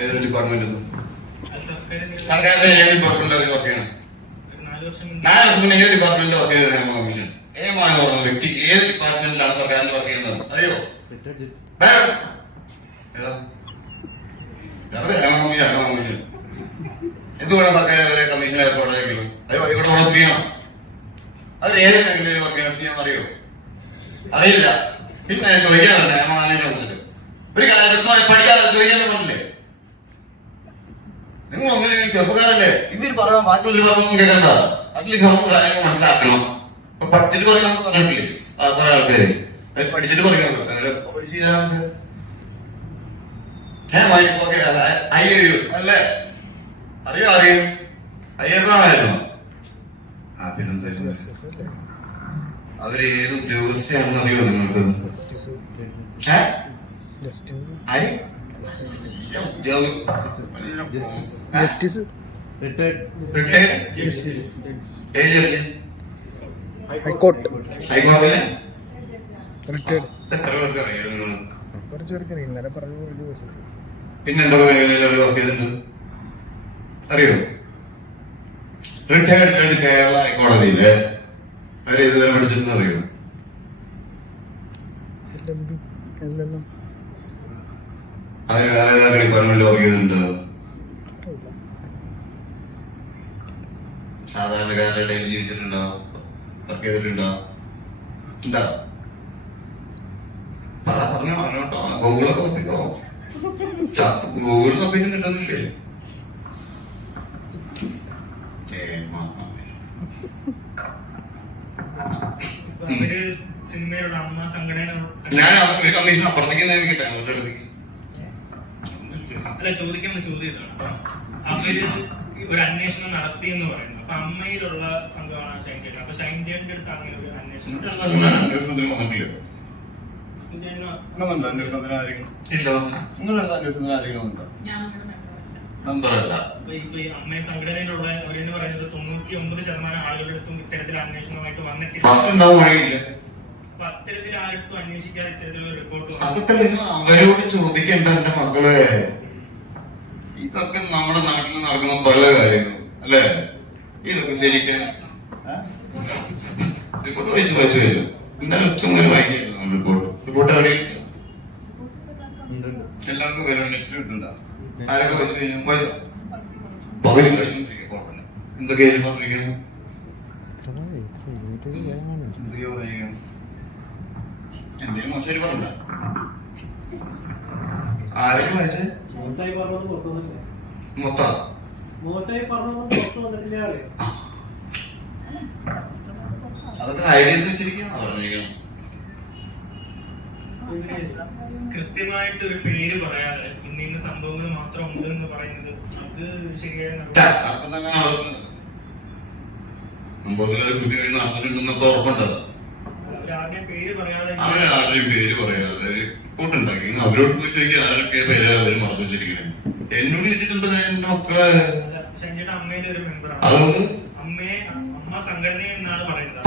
ഏതൊരു ഡിപ്പാർട്ട്മെന്റ്? സർക്കാരിന്റെ ഏത് ഡിപ്പാർട്ട്മെന്റ് വർക്ക് ചെയ്യണം? 4 വർഷം മുന്നേ ഏത് ഡിപ്പാർട്ട്മെന്റിൽ വർക്ക് ചെയ്തത് നിയമ കമ്മീഷൻ? ഏമാണെന്ന് പറഞ്ഞ വ്യക്തി ഏത് ഡിപ്പാർട്ട്മെന്റിലാണ് സർക്കാരിൽ വർക്ക് ചെയ്യുന്നത് അറിയോ? എന്തുകൊണ്ടാണ് സർക്കാർ അവരെ കമ്മീഷൻ ഏർപ്പാടായിരിക്കുന്നത്? അത് വഴികൂടെ പോണ സ്ത്രീയാണോ? അത് ഏത് മേഖലയിൽ വർക്ക് ചെയ്യുന്ന സ്ത്രീയാണെന്ന് അറിയോ? അറിയില്ല. പിന്നെ ചോദിക്കാറുണ്ട് നിയമമാലിനെ കുറിച്ചിട്ട് ഒരു കാര്യം വ്യക്തമായി പഠിക്കാതെ ചോദിക്കാൻ പറ്റില്ലേ? നിങ്ങൾ ഒന്നിനും ചെറുപ്പക്കാരല്ലേ? ഇവര് പറയാൻ ബാക്കിയുള്ളവർ പറഞ്ഞൊന്നും കേൾക്കണ്ട. അറ്റ്ലീസ്റ്റ് നമുക്ക് കാര്യങ്ങൾ മനസ്സിലാക്കണം. ഇപ്പൊ പഠിച്ചിട്ട് പറയാമെന്ന് പറഞ്ഞിട്ടില്ലേ കുറെ ആൾക്കാര്? അത് പഠിച്ചിട്ട് പറയാമല്ലോ. അല്ലേ? അറിയോ? അറിയും. അയ്യായിരുന്നു. ആ പിന്നെന്തായിരുന്നു? അവര് ഏത് ഉദ്യോഗസ്ഥയാണെന്ന് അറിയോ നിങ്ങൾക്ക്? ഹൈക്കോടതിയിലെ എത്ര പേർക്ക് അറിയാം? പിന്നെന്തൊക്കെ മേഖലയിൽ വർക്ക് ചെയ്തിട്ടുണ്ട് അറിയോ? റിട്ടയർഡ് കേരള ഹൈക്കോടതിയില് അവര് ഇതുവരെ പഠിച്ചിട്ടുണ്ടെന്ന് അറിയോ? അവര് ഡിപ്പാർട്ട്മെന്റിൽ വർക്ക് ചെയ്തിട്ടുണ്ട്. സാധാരണക്കാരുടെ ഇടയിൽ ജീവിച്ചിട്ടുണ്ടോ? വർക്ക് ചെയ്തിട്ടുണ്ടോ? എന്താ പറഞ്ഞോട്ടോ? ഗൂഗിളൊക്കെ തപ്പിക്കോ. ഗൂഗിളിൽ തപ്പിട്ട് കിട്ടുന്നില്ലേ? ഞാൻ ഒരു കമ്മീഷൻ അപ്പുറത്തേക്ക് കിട്ടാൻ ചോദിക്കുന്ന ചോദ്യം ഇതാണ്. അവര് ഒരു അന്വേഷണം നടത്തി എന്ന് പറയുന്നു. അപ്പൊ അമ്മയിലുള്ള അംഗമാണ് ഷൈൻ ചേട്ടൻ. അപ്പൊ ഷൈൻ ചേട്ടന്റെ അടുത്ത് അങ്ങനെ ഒരു അന്വേഷണം അമ്മയെ സംഘടനയിലുള്ള അവരെന്ന് പറയുന്നത് 99% ആളുകളുടെ അടുത്തും ഇത്തരത്തിൽ അന്വേഷണമായിട്ട് വന്നിട്ടില്ല. അത്തരത്തിൽ ആരെടുത്തും അന്വേഷിക്കാതെ ഇത്തരത്തിലൊരു റിപ്പോർട്ട് അതൊക്കെ നിങ്ങൾ അവരോട് ചോദിക്കേണ്ട എന്റെ മക്കളെ. ഇതൊക്കെ നമ്മുടെ നാട്ടിൽ നടക്കുന്ന പല കാര്യങ്ങളും അല്ലേ? ഇതൊക്കെ ശരിക്കും റിപ്പോർട്ട് വായിച്ചു ഇന്നലെ ഉച്ച മുതൽ വായിക്കായിരുന്നു റിപ്പോർട്ട് എവിടെ എല്ലാവർക്കും വരും. നെറ്റ് കിട്ടുന്നുണ്ടോ? ആരൊക്കെ വായിച്ചു കഴിഞ്ഞു? വായിച്ചോ? പകുതി വായിച്ചോണ്ടിരിക്കുക. കുഴപ്പമില്ല. എന്തൊക്കെയാണ് പറഞ്ഞിരിക്കുന്നത്? എന്തൊക്കെയോ പറയുകയാണ്. എന്തെങ്കിലും മോശമായിട്ട് പറഞ്ഞില്ല. ആരൊക്കെ വായിച്ചേ? മൊത്തം അതൊക്കെ ഐഡിയ വെച്ചിരിക്കുകയാണോ പറഞ്ഞിരിക്കുന്നത്? കൃത്യമായിട്ട് ഒരു പേര് പറയാതെ ഇന്ന സംഭവങ്ങൾ മാത്രം ഉണ്ട് എന്ന് പറയുന്നത് അത് ശരിയായ സംഭവത്തിൽ അത് കൃത്യമായിട്ട് നടന്നിട്ടുണ്ടെന്നൊക്കെ ഉറപ്പുണ്ട്. അവരാരുടെയും പേര് പറയാതെ റിപ്പോർട്ട് ഉണ്ടാക്കി അവരോട് പോയി ചോദിക്കുക ആരൊക്കെ പേര് അവര് മറച്ചു വെച്ചിരിക്കണേ. എന്നോട് ചോദിച്ചിട്ട് കാര്യം ഒക്കെ അമ്മയുടെ ഒരു മെമ്പറാണ്. അതുകൊണ്ട് അമ്മ സംഘടന എന്നാണ് പറയുന്നത്.